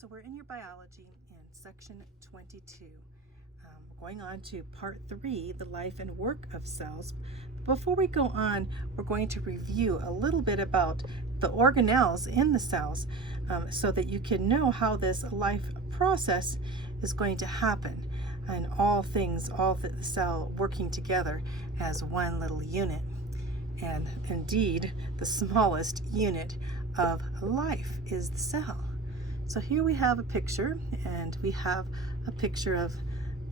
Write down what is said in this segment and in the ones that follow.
So we're in your biology in section 22. We're going on to part 3, the life and work of cells. Before we go on, we're going to review a little bit about the organelles in the cells so that you can know how this life process is going to happen, and all the cell working together as one little unit. And indeed, the smallest unit of life is the cell. So here we have a picture, and we have a picture of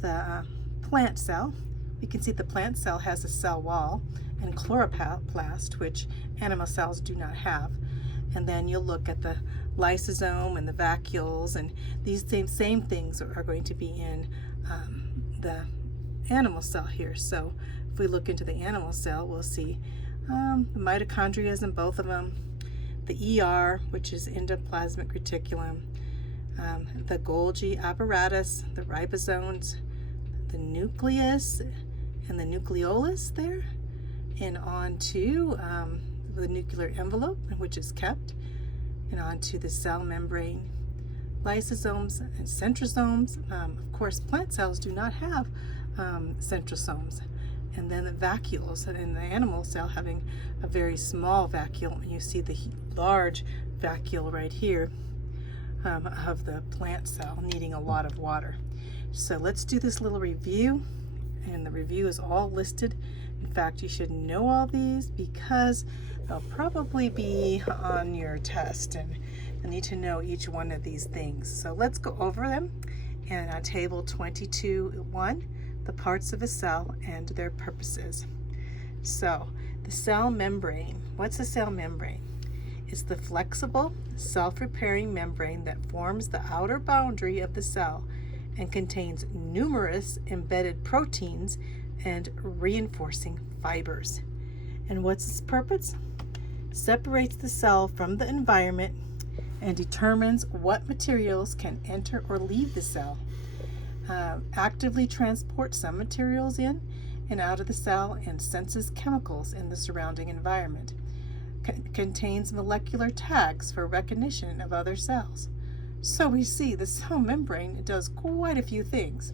the plant cell. You can see the plant cell has a cell wall and chloroplast, which animal cells do not have. And then you'll look at the lysosome and the vacuoles, and these same things are going to be in the animal cell here. So if we look into the animal cell, we'll see the mitochondria is in both of them, the ER, which is endoplasmic reticulum, the Golgi apparatus, the ribosomes, the nucleus and the nucleolus there, and on to the nuclear envelope, which is kept, and on to the cell membrane, lysosomes and centrosomes. Of course, plant cells do not have centrosomes. And then the vacuoles, and in the animal cell having a very small vacuole. You see the large vacuole right here of the plant cell needing a lot of water. So let's do this little review, and the review is all listed. In fact, you should know all these because they'll probably be on your test, and you'll need to know each one of these things. So let's go over them. And on table 22.1, the parts of a cell and their purposes. So the cell membrane, what's a cell membrane? It's the flexible, self-repairing membrane that forms the outer boundary of the cell and contains numerous embedded proteins and reinforcing fibers. And what's its purpose? Separates the cell from the environment and determines what materials can enter or leave the cell. Actively transports some materials in and out of the cell, and senses chemicals in the surrounding environment. Contains molecular tags for recognition of other cells. So we see the cell membrane does quite a few things.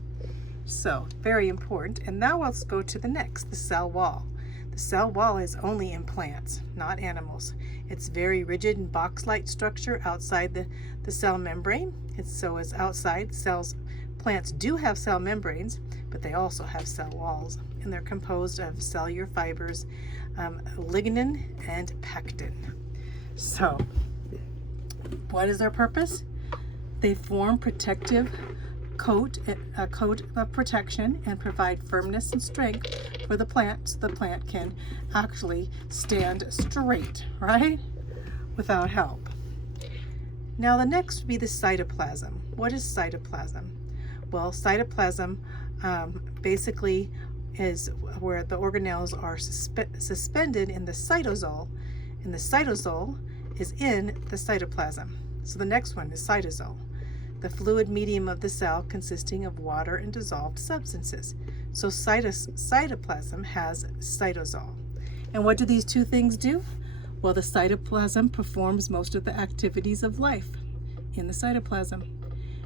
So very important. And now let's go to the next, the cell wall. The cell wall is only in plants, not animals. It's very rigid and box-like structure outside the cell membrane. It's outside cells. Plants do have cell membranes, but they also have cell walls, and they're composed of cellular fibers, lignin and pectin. So what is their purpose? They form a coat of protection and provide firmness and strength for the plant, so the plant can actually stand straight, right? Without help. Now the next would be the cytoplasm. What is cytoplasm? Well, cytoplasm basically is where the organelles are suspended in the cytosol, and the cytosol is in the cytoplasm. So the next one is cytosol, the fluid medium of the cell consisting of water and dissolved substances. So cytoplasm has cytosol. And what do these two things do? Well, the cytoplasm performs most of the activities of life in the cytoplasm.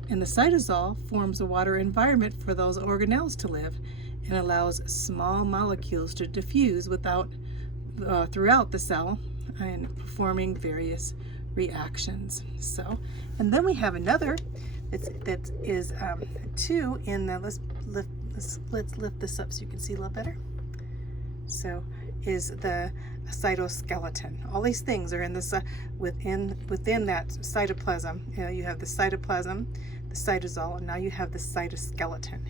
And the cytosol forms a water environment for those organelles to live and allows small molecules to diffuse throughout the cell and performing various reactions. So, and then we have another that is 2 in the, let's lift this up so you can see a little better. So is the cytoskeleton. All these things are in this within that cytoplasm. You have the cytoplasm, the cytosol, and now you have the cytoskeleton.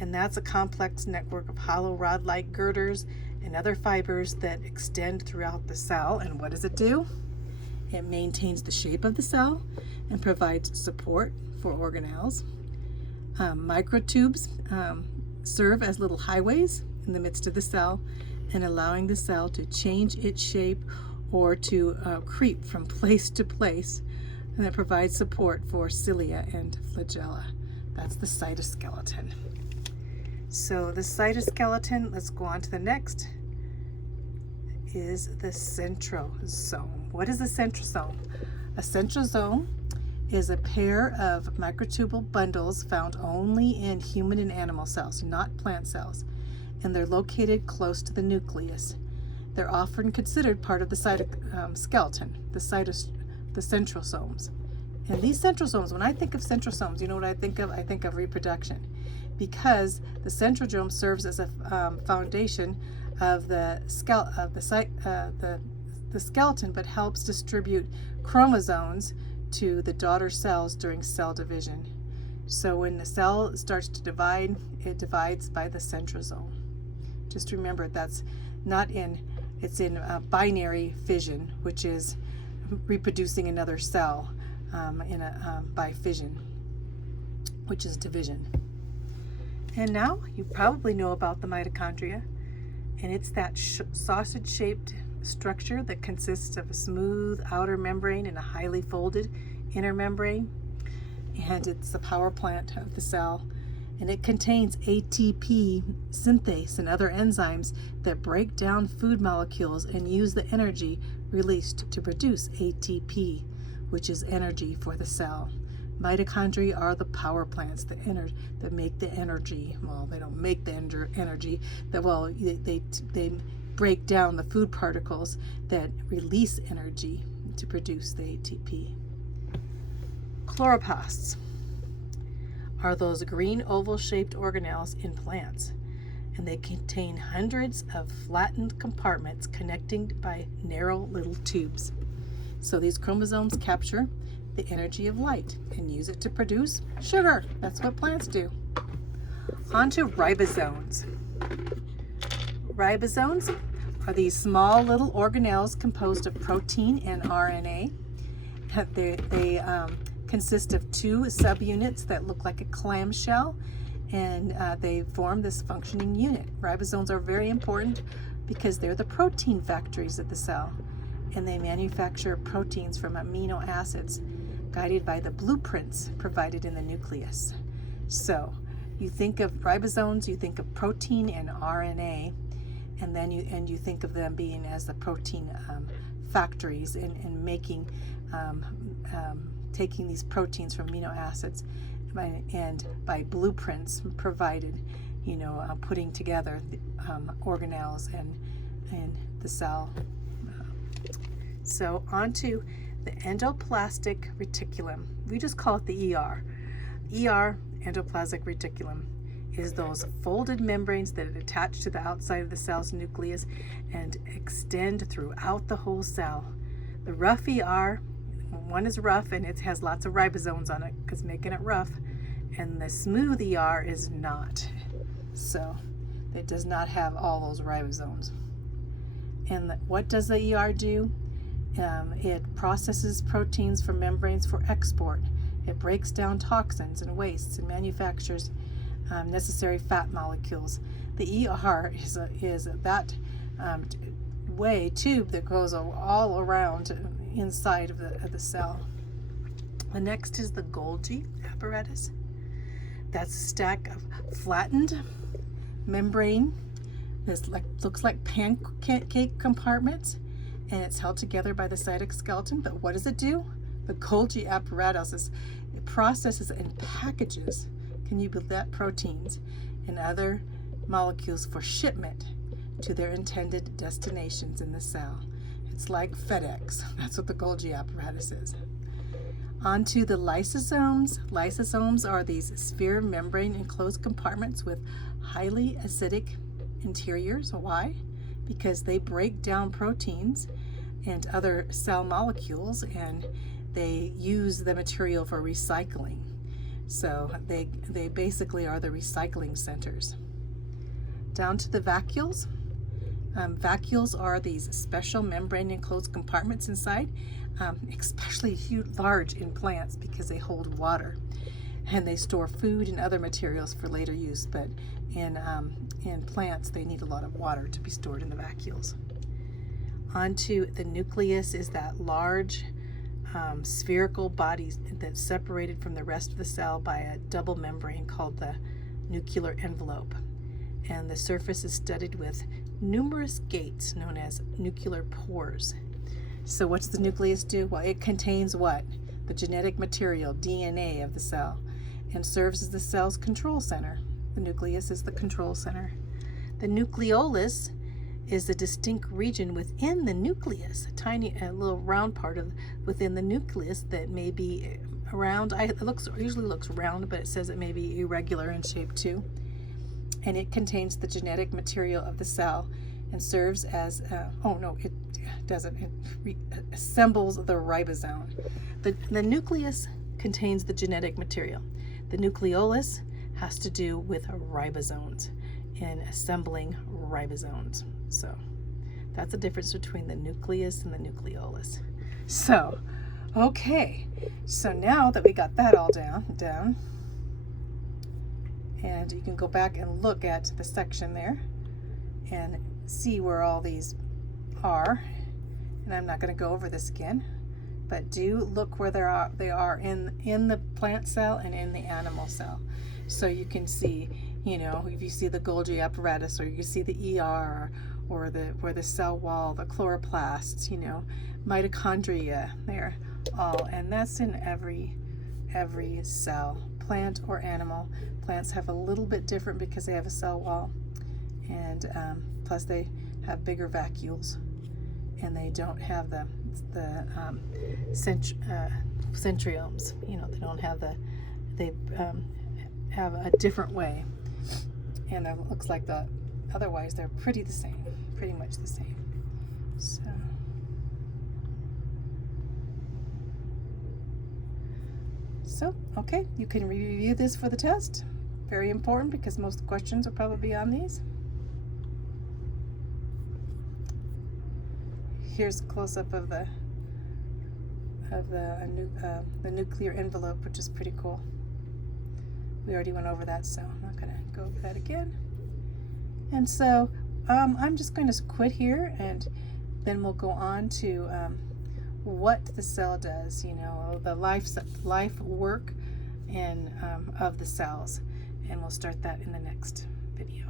And that's a complex network of hollow rod-like girders and other fibers that extend throughout the cell. And what does it do? It maintains the shape of the cell and provides support for organelles. Microtubes serve as little highways in the midst of the cell, and allowing the cell to change its shape or to creep from place to place, and that provides support for cilia and flagella. That's the cytoskeleton. So the cytoskeleton, let's go on to the next, is the centrosome. What is a centrosome? A centrosome is a pair of microtubule bundles found only in human and animal cells, not plant cells, and they're located close to the nucleus. They're often considered part of the cytoskeleton, the centrosomes. And these centrosomes, when I think of centrosomes, you know what I think of? I think of reproduction, because the centrosome serves as a foundation of the skeleton, but helps distribute chromosomes to the daughter cells during cell division. So when the cell starts to divide, it divides by the centrosome. Just remember it's in binary fission, which is reproducing another cell by fission, which is division. And now you probably know about the mitochondria, and it's that sausage-shaped structure that consists of a smooth outer membrane and a highly folded inner membrane, and it's the power plant of the cell, and it contains ATP synthase and other enzymes that break down food molecules and use the energy released to produce ATP, which is energy for the cell. Mitochondria are the power plants that make the energy. Well, they don't make the energy. They break down the food particles that release energy to produce the ATP. Chloroplasts are those green oval-shaped organelles in plants, and they contain hundreds of flattened compartments connecting by narrow little tubes. So these chromosomes capture the energy of light and use it to produce sugar. That's what plants do. On to ribosomes. Ribosomes are these small little organelles composed of protein and RNA. They consist of two subunits that look like a clamshell, and they form this functioning unit. Ribosomes are very important because they're the protein factories of the cell, and they manufacture proteins from amino acids guided by the blueprints provided in the nucleus. So you think of ribosomes, you think of protein and RNA, and then you think of them being as the protein factories and making taking these proteins from amino acids and by blueprints provided, putting together the organelles and the cell. So on to the endoplasmic reticulum. We just call it the ER. ER, endoplasmic reticulum, is those folded membranes that attach to the outside of the cell's nucleus and extend throughout the whole cell. The rough ER, one is rough and it has lots of ribosomes on it because making it rough, and the smooth ER is not. So it does not have all those ribosomes. And what does the ER do? It processes proteins from membranes for export. It breaks down toxins and wastes and manufactures necessary fat molecules. The ER is that tube that goes all around inside of the cell. The next is the Golgi apparatus. That's a stack of flattened membrane. This looks like pancake compartments, and it's held together by the cytoskeleton. But what does it do? The Golgi apparatus it processes and packages, can you believe that, proteins and other molecules for shipment to their intended destinations in the cell. It's like FedEx. That's what the Golgi apparatus is. On to the lysosomes. Lysosomes are these sphere membrane enclosed compartments with highly acidic interiors. Why? Because they break down proteins and other cell molecules, and they use the material for recycling. So they basically are the recycling centers. Down to the vacuoles. Vacuoles are these special membrane enclosed compartments inside, especially large in plants because they hold water, and they store food and other materials for later use. But in plants, they need a lot of water to be stored in the vacuoles. Onto the nucleus is that large spherical body that's separated from the rest of the cell by a double membrane called the nuclear envelope. And the surface is studded with numerous gates known as nuclear pores. So what's the nucleus do? Well, it contains what? the genetic material, DNA of the cell, and serves as the cell's control center. The nucleus is the control center. The nucleolus is a distinct region within the nucleus, a little round part within the nucleus that may be round. It usually looks round, but it says it may be irregular in shape too. And it contains the genetic material of the cell and serves as, it doesn't. It assembles the ribosome. The nucleus contains the genetic material. The nucleolus has to do with ribosomes and assembling ribosomes. So that's the difference between the nucleus and the nucleolus. So, okay. So now that we got that all down, and you can go back and look at the section there and see where all these are. And I'm not going to go over this again, but do look where they are in the plant cell and in the animal cell. So you can see, if you see the Golgi apparatus, or you can see the ER, or where the cell wall, the chloroplasts, mitochondria, they're all, and that's in every cell, plant or animal. Plants have a little bit different because they have a cell wall, and plus they have bigger vacuoles, and they don't have the centriomes. They don't have they have a different way, and it looks like otherwise they're pretty much the same. So okay, you can review this for the test. Very important because most questions will probably be on these. Here's a close-up of the nuclear envelope, which is pretty cool. We already went over that, so I'm not going to go over that again. And so I'm just going to quit here, and then we'll go on to what the cell does, the life work and of the cells, and we'll start that in the next video.